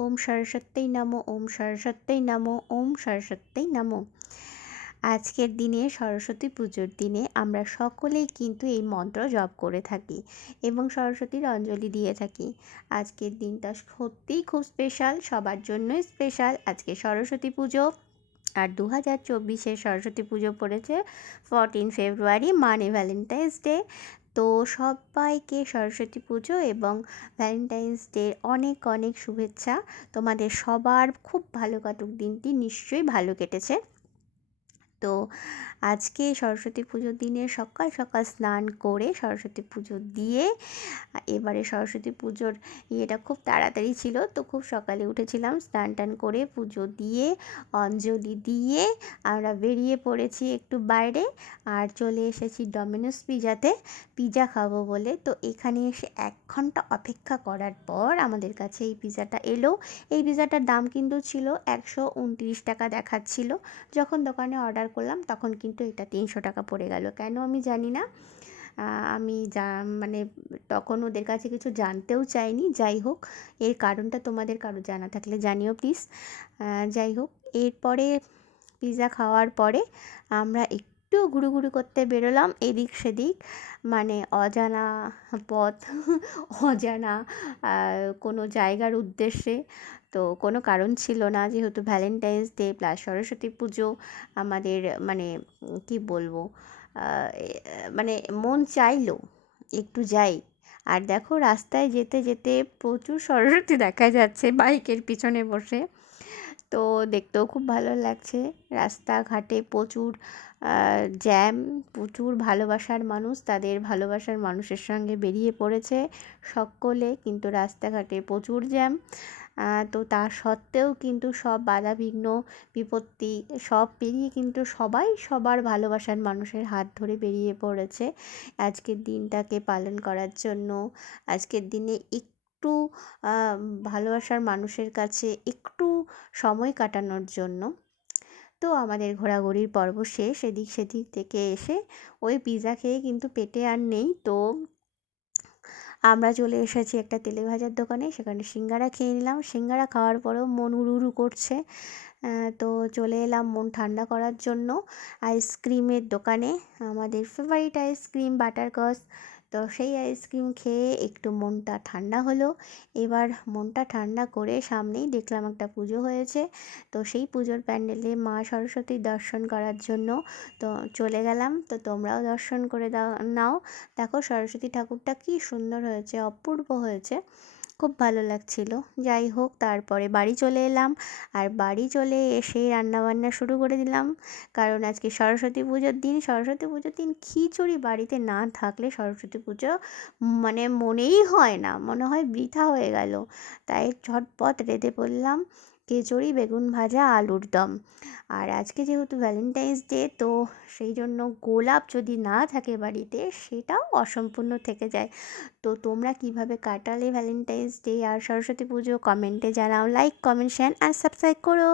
ওম সরস্বত্যৈ নমো, ওম সরস্বত্যৈ নমো, ওম সরস্বত্যৈ নমো। আজকের দিনে সরস্বতী পুজোর দিনে আমরা সকলেই কিন্তু এই মন্ত্র জপ করে থাকি এবং সরস্বতীর অঞ্জলি দিয়ে থাকি। আজকের দিনটা সত্যিই খুব স্পেশাল, সবার জন্যই স্পেশাল। আজকে সরস্বতী পুজো, আর 2024-এর সরস্বতী পুজো পড়েছে 14 ফেব্রুয়ারি, মানে ভ্যালেন্টাইন্স ডে। তো সবাইকে সরস্বতী পুজো এবং ভ্যালেন্টাইন্স ডে অনেক অনেক শুভেচ্ছা। তোমাদের সবার খুব ভালো কাটুক, দিনটি নিশ্চয়ই ভালো কেটেছে। তো আজকে সরস্বতী পুজোর দিনে সকাল সকাল স্নান করে সরস্বতী পুজো দিয়ে, এবারে সরস্বতী পুজোর ইয়েটা খুব তাড়াতাড়ি ছিল, তো খুব সকালে উঠেছিলাম, স্নান টান করে পুজো দিয়ে অঞ্জলি দিয়ে আমরা বেরিয়ে পড়েছি একটু বাইরে, আর চলে এসেছি ডমিনোস পিজাতে পিজা খাবো বলে। তো এখানে এসে 1 ঘন্টা অপেক্ষা করার পর আমাদের কাছে এই পিজাটা এলো। এই পিজাটার দাম কিন্তু ছিল 129 টাকা দেখাচ্ছিল। যখন দোকানে অর্ডার করলাম তখন কিন্তু এটা 300 টাকা পড়ে গেল, কেন আমি জানি না। আমি মানে তখন ওদের কাছে কিছু জানতেও চাইনি। যাই হোক, এর কারণটা তোমাদের কারো জানা থাকলে জানিও প্লিজ। যাই হোক, এরপরে পিৎজা খাওয়ার পরে আমরা একটু ঘুরুঘুরি করতে বেরোলাম এদিক সেদিক, মানে অজানা পথ অজানা কোনো জায়গার উদ্দেশ্যে। তো কোনো কারণ ছিল না, যেহেতু ভ্যালেন্টাইন্স ডে প্লাস সরস্বতী পুজো আমাদের, মানে কি বলবো, মানে মন চাইলো একটু যাই। আর দেখো, রাস্তায় যেতে যেতে প্রচুর সরস্বতী দেখা যাচ্ছে বাইকের পিছনে বসে। তো দেখতেও খুব ভালো লাগছে। রাস্তাঘাটে প্রচুর জ্যাম, প্রচুর ভালোবাসার মানুষ তাদের ভালোবাসার মানুষের সঙ্গে বেরিয়ে পড়েছে সকলে, কিন্তু রাস্তাঘাটে প্রচুর জ্যাম। তো তা সত্ত্বেও কিন্তু সব বাধা বিঘ্ন বিপত্তি সব পেরিয়ে কিন্তু সবাই সবার ভালোবাসার মানুষের হাত ধরে বেরিয়ে পড়েছে আজকের দিনটাকে পালন করার জন্য। আজকের দিনে একটু ভালোবাসার মানুষের কাছে একটু সময় কাটানোর জন্য। তো আমাদের ঘোরাঘুরির পর্ব শেষ, এদিক সেদিক থেকে এসে ওই পিৎজা খেয়ে কিন্তু পেটে আর নেই। তো আমরা চলে এসেছি একটা তেলে ভাজার দোকানে, সেখানে সিঙ্গারা খেয়ে নিলাম। সিঙ্গারা খাওয়ার পরেও মন উড়ু করছে। তো চলে এলাম মন ঠান্ডা করার জন্য আইসক্রিমের দোকানে, আমাদের ফেভারিট আইসক্রিম বাটারকচ। তো সেই আইসক্রিম খেয়ে একটু মনটা ঠান্ডা হলো। এবার মনটা ঠান্ডা করে সামনেই দেখলাম একটা পুজো হয়েছে, তো সেই পুজোর প্যান্ডেলে মা সরস্বতীর দর্শন করার জন্য তো চলে গেলাম। তো তোমরাও দর্শন করে নাও। দেখো সরস্বতী ঠাকুরটা কী সুন্দর হয়েছে, অপূর্ব হয়েছে, খুব ভালো লাগছিল। যাই হোক, তারপরে বাড়ি চলে এলাম, আর বাড়ি চলে এসে রান্নাবান্না শুরু করে দিলাম, কারণ আজকে সরস্বতী পুজোর দিন। সরস্বতী পুজোর দিন খিচুড়ি বাড়িতে না থাকলে সরস্বতী পুজো মানে মনেই হয় না, মনে হয় বৃথা হয়ে গেল। তাই ঝটপট রেঁধে পড়লাম খিচুড়ি, বেগুন ভাজা, আলুর দম। আর আজকে যেহেতু ভ্যালেন্টাইন্স ডে, তো সেই জন্য গোলাপ যদি না থাকে বাড়িতে সেটাও অসম্পূর্ণ থেকে যায়। তো তোমরা কিভাবে কাটালে ভ্যালেন্টাইন্স ডে আর সরস্বতী পুজো, কমেন্টে জানাও। লাইক, কমেন্ট, শেয়ার আর সাবস্ক্রাইব করো।